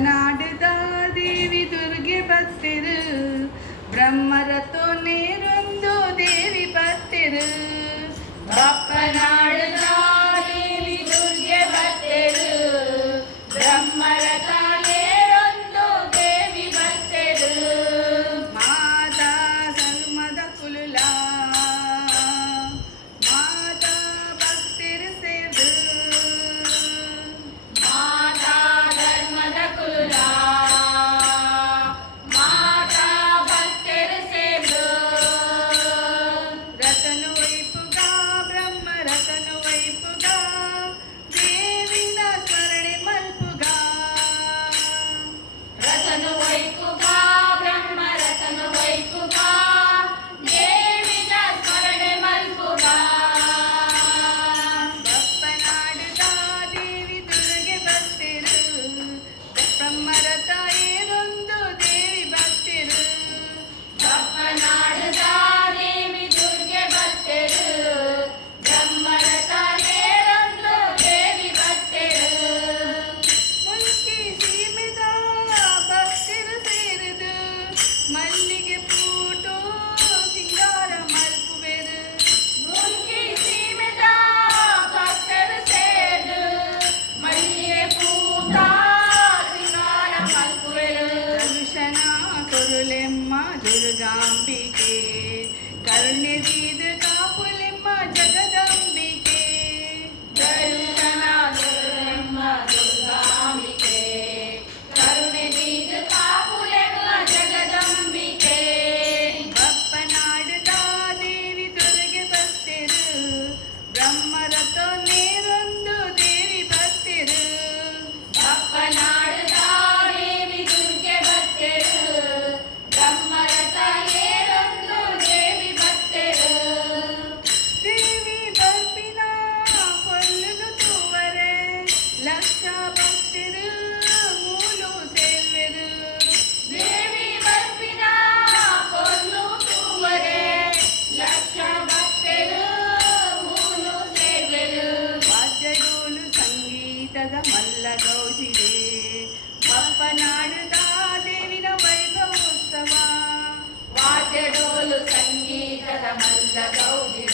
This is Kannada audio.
ಬಪ್ಪನಾಡುತ್ತ ದೇವಿ ದುರ್ಗೆ ಬತ್ತಿರು ಬ್ರಹ್ಮರತೋ ನೇರೊಂದು ದೇವಿ ಬತ್ತಿರು ಬಪ್ಪನಾಡುತ್ತ ದೇವಿ ದುರ್ಗೆ ಬತ್ತಿರು ಬ್ರಹ್ಮರಥ ನೇರೊಂದು ದೇವಿ ಬತ್ತಿರು ಮಾತಾ ಸನ್ಮದ ಕುಲುಲ ಮಾತಾ ಭಕ್ತಿರು ಸೇರು ಮಾತಾ ಧರ್ಮದ ಕುಲ ಮಾತಾ ಭಕ್ತರು ಸೇರು ರತನು ವೈಪುಗಾ ಬ್ರಹ್ಮ ರತನು ವೈಪುಗಾ ದೇವಿನ ಸ್ಮರಣೆ ಮಲ್ಪುಗಾ ರತನು ವೈಕುಗಾ ಬ್ರಹ್ಮ ರತನು ವೈಕುಗಾ ದೇವಿನ ಸ್ಮರಣೆ ಮಲ್ಪುಗಾ ಬಪ್ಪನಾಡುತ್ತ ದೇವಿ ದುರ್ಗೆ ಬತ್ತಿರು ಬ್ರಹ್ಮರಥ ಏರೊಂದು ದೇವಿ ಬತ್ತಿರು ಬಪ್ಪನಾಡುತ್ತ ದೇವಿ ದುರ್ಗೆ ಬತ್ತಿರು ಬ್ರಹ್ಮರಥ ನೇರೊಂದು ದೇವಿ ಬತ್ತಿರು ಮುಲ್ಕಿ ಸೀಮೆದ ಭಕ್ತಿರು ಸೇರಿದು ಮಲ್ಲಿಗೆ ಪೂಟು ಸಿಂಗಾರ ಮಲ್ಪುವೆರು ಮುಲ್ಕಿ ಸೀಮೆದ ಭಕ್ತರು ಸೇರು ಮಲ್ಲಿಗೆ ಪೂತ ಸಿಂಗಾರ ಮಲ್ಪುವೆರು ದರ್ಶನ ಕೊರುಳೆಮ್ಮ ದುರ್ಗಾಂಬಿಕೆ ಕರುಣೆ ದೀದು ಕಾಪುಲೆಮ್ಮ ಜಗದಂಬಿಕೆ ದರ್ಶನ ದುರ್ಗಮ್ಮ ದುರ್ಗಾಂಬಿಕೆ ಕರುಣೆ ದೀದು ಕಾಪುಲೆಮ್ಮ ಜಗದಂಬಿಕೆ ಬಪ್ಪನಾಡುತ್ತ ದೇವಿ ದುರ್ಗೆ ಬತ್ತಿರು ಬ್ರಹ್ಮರಥ ನೇರೊಂದು ದೇವಿ ಬತ್ತಿರು ಬಪ್ಪನಾಡುತ್ತ ದೇವಿ ದುರ್ಗೆ ಬತ್ತಿರು ಬ್ರಹ್ಮರಥ ನೇರೊಂದು ದೇವಿ ಬತ್ತಿರು ದೇವಿ ಬರ್ಪಿನ ಕೊಲ್ಲುನು ತೂವರೆ ಲಕ್ಷ ಭಕ್ತಿರು ಮೂಲು ಸೇರ್ವೆರು ದೇವಿ ಬರ್ಪಿನ ಕೊಲ್ಲು ತೂವರೆ ಲಕ್ಷ ಭಕ್ತರು ಮೂಲು ಸೇವೆರು ವಾದ್ಯಡೋಲು ಸಂಗೀತದ ಮಲ್ಲ ಗೌಜಿದೆ ಬಪ್ಪನಾಡುತ್ತ ದೇವಿನ ವೈಭವೋತ್ಸವ ವಾದ್ಯಡೋಲು ಸಂಗೀತದ ಮಲ್ಲ ಗೌರಿ